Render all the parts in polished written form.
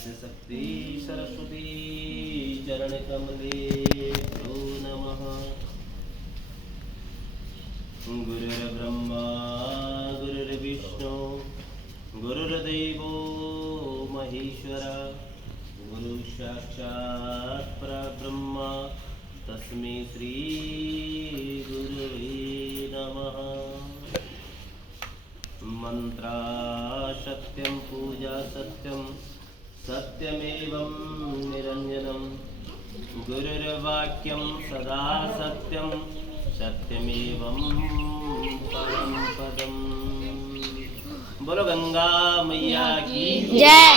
आद्यशक्ति सरस्वती चरण कमले नमः। गुरुर्ब्रह्मा गुरुर्विष्णु गुरुर्देवो महेश्वरा गुरु साक्षात् परब्रह्म तस्मै श्री गुरुवे नमः। मंत्रा सत्यं पूजा सत्यं सत्यमेवं निरंजनम गुरुर्वाक्यं सदा सत्यं सत्यमेवं परम पदम। बोलो गंगा मैया की जय,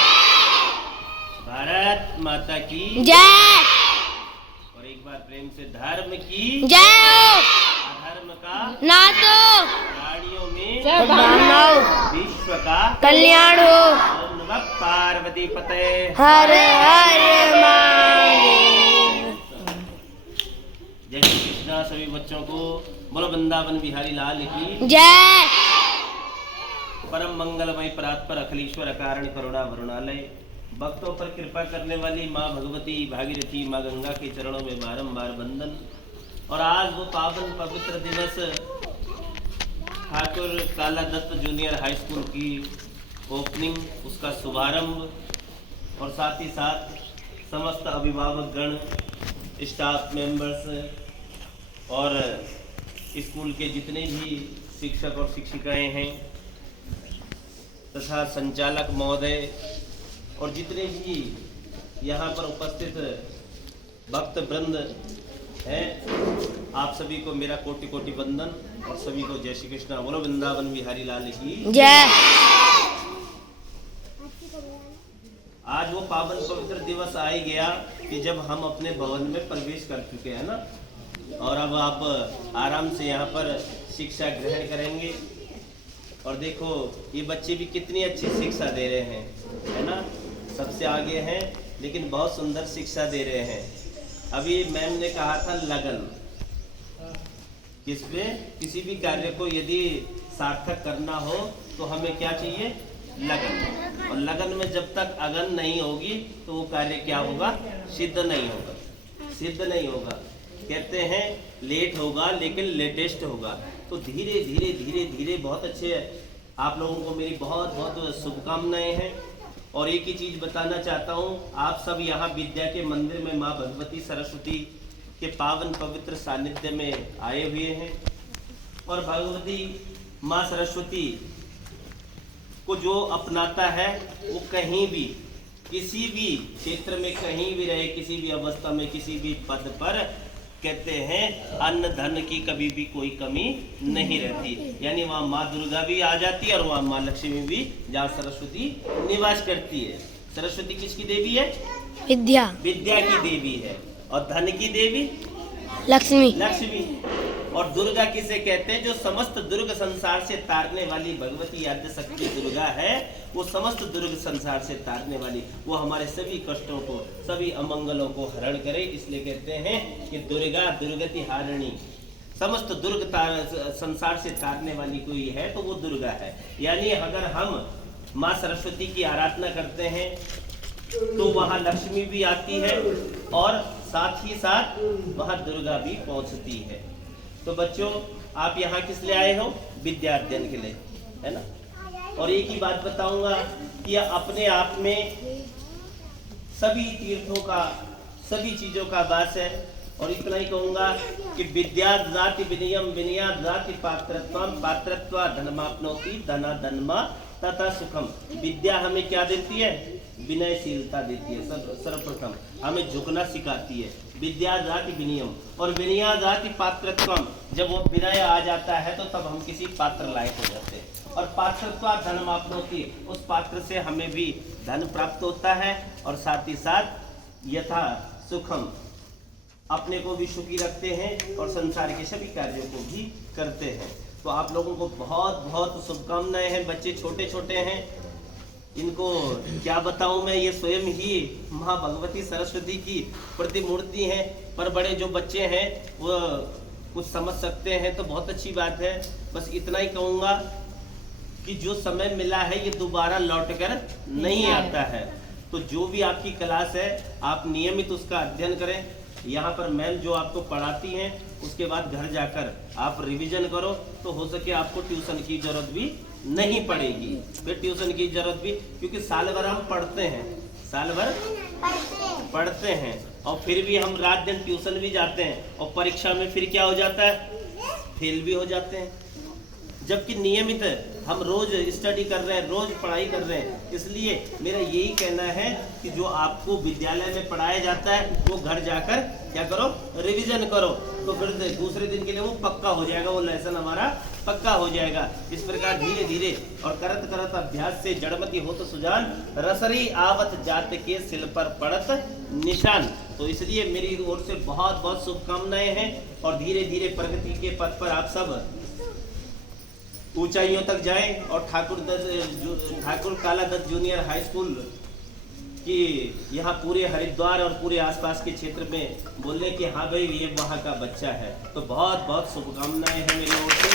भारत माता की जय, और एक बार प्रेम से धर्म की जय। अधर्म का ना तो प्राणियों में विश्व का कल्याण हो। ओम नमः पार्वती पते हर हर महादेव। जय श्री कृष्णा। सभी बच्चों को बोलो वृंदावन बिहारी लाल की जय। परम मंगलमय परात्पर अखिलेश्वर कारण करुणा वरुणालय भक्तों पर कृपा करने वाली माँ भगवती भागीरथी माँ गंगा के चरणों में बारंबार वंदन। और आज वो पावन पवित्र दिवस ठाकुर काला दत्त जूनियर हाई स्कूल की ओपनिंग, उसका शुभारंभ और साथ ही साथ समस्त अभिभावक गण, स्टाफ मेंबर्स और स्कूल के जितने भी शिक्षक और शिक्षिकाएं हैं तथा संचालक महोदय और जितने भी यहाँ पर उपस्थित भक्त वृंद हैं, आप सभी को मेरा कोटि कोटि वंदन और सभी को जय श्री कृष्णा। बोलो वृंदावन बिहारी लाल की जय। आज वो पावन पवित्र दिवस आ ही गया कि जब हम अपने भवन में प्रवेश कर चुके हैं ना, और अब आप आराम से यहाँ पर शिक्षा ग्रहण करेंगे। और देखो ये बच्चे भी कितनी अच्छी शिक्षा दे रहे हैं, है ना, सबसे आगे हैं लेकिन बहुत सुंदर शिक्षा दे रहे हैं। अभी मैम ने कहा था लगन, किसपे किसी भी कार्य को यदि सार्थक करना हो तो हमें क्या चाहिए, लगन। और लगन में जब तक अगन नहीं होगी तो वो कार्य क्या होगा, सिद्ध नहीं होगा, सिद्ध नहीं होगा। कहते हैं लेट होगा लेकिन लेटेस्ट होगा। तो धीरे धीरे धीरे धीरे बहुत अच्छे, आप लोगों को मेरी बहुत बहुत शुभकामनाएं हैं। और एक ही चीज बताना चाहता हूँ, आप सब यहाँ विद्या के मंदिर में माँ भगवती सरस्वती के पावन पवित्र सानिध्य में आए हुए हैं। और भगवती माँ सरस्वती को जो अपनाता है वो कहीं भी किसी भी क्षेत्र में कहीं भी रहे, किसी भी अवस्था में, किसी भी पद पर, कहते हैं अन्न धन की कभी भी कोई कमी नहीं रहती। यानी वहाँ माँ दुर्गा भी आ जाती है और वहाँ माँ लक्ष्मी भी, जहाँ सरस्वती निवास करती है। सरस्वती किसकी देवी है, विद्या, विद्या की देवी है। और धन की देवी लक्ष्मी, लक्ष्मी। और दुर्गा किसे कहते हैं, जो समस्त दुर्ग संसार से तारने वाली भगवती आद्यशक्ति दुर्गा है, वो समस्त दुर्ग संसार से तारने वाली, वो हमारे सभी कष्टों को, सभी अमंगलों को हरण करे। इसलिए कहते हैं कि दुर्गा दुर्गति हारिणी, समस्त दुर्ग संसार से तारने वाली कोई है तो वो दुर्गा है। यानी अगर हम माँ सरस्वती की आराधना करते हैं तो वहाँ लक्ष्मी भी आती है और साथ ही साथ वहाँ दुर्गा भी पहुँचती है। तो बच्चों आप यहाँ किस लिए आए हो, विद्या अध्ययन के लिए, है ना। और एक ही बात बताऊंगा कि अपने आप में सभी तीर्थों का, सभी चीजों का वास है। और इतना ही कहूंगा कि विद्या ददाति विनयम विनया ददाति पात्रत्वम पात्रत्वा धनमाप्नोति धना धनमा तथा सुखम। विद्या हमें क्या देती है, विनयशीलता देती है। सर्वप्रथम हमें झुकना सिखाती है, विद्या ददाति विनयम। और विनया ददाति पात्रत्वम, जब वो विनय आ जाता है तो तब हम किसी पात्र लायक हो जाते हैं। और पात्रत्वा धनमाप्नोति, उस पात्र से हमें भी धन प्राप्त होता है और साथ ही साथ यथा सुखम, अपने को भी सुखी रखते हैं और संसार के सभी कार्यों को भी करते हैं। तो आप लोगों को बहुत बहुत शुभकामनाएं हैं। बच्चे छोटे छोटे हैं, इनको क्या बताऊं मैं, ये स्वयं ही माँ भगवती सरस्वती की प्रतिमूर्ति हैं। पर बड़े जो बच्चे हैं वो कुछ समझ सकते हैं तो बहुत अच्छी बात है। बस इतना ही कहूँगा कि जो समय मिला है ये दोबारा लौट कर नहीं आता है। तो जो भी आपकी क्लास है आप नियमित उसका अध्ययन करें। यहाँ पर मैम जो आपको पढ़ाती हैं उसके बाद घर जाकर आप रिवीजन करो, तो हो सके आपको ट्यूशन की जरूरत भी नहीं पड़ेगी। फिर ट्यूशन की जरूरत भी, क्योंकि साल भर हम पढ़ते हैं, साल भर पढ़ते हैं और फिर भी हम रात दिन ट्यूशन भी जाते हैं और परीक्षा में फिर क्या हो जाता है, फेल भी हो जाते हैं। जबकि नियमित हम रोज स्टडी कर रहे हैं, रोज पढ़ाई कर रहे हैं। इसलिए मेरा यही कहना है कि जो आपको विद्यालय में पढ़ाया जाता है वो घर जाकर क्या करो, रिवीजन करो, तो फिर दूसरे दिन के लिए वो पक्का हो जाएगा, वो लेसन हमारा पक्का हो जाएगा। इस प्रकार धीरे धीरे और करत करत अभ्यास से जड़मति होत सुजान, रसरी आवत जात के सिल पर पड़त निशान। तो इसलिए मेरी ओर से बहुत बहुत शुभकामनाएं हैं और धीरे धीरे प्रगति के पथ पर आप सब ऊंचाइयों तक जाएं और ठाकुर काला दत्त जूनियर हाई स्कूल की यहाँ पूरे हरिद्वार और पूरे आसपास के क्षेत्र में बोलने कि हाँ भाई ये वहाँ का बच्चा है। तो बहुत बहुत शुभकामनाएं हैं मेरी ओर से।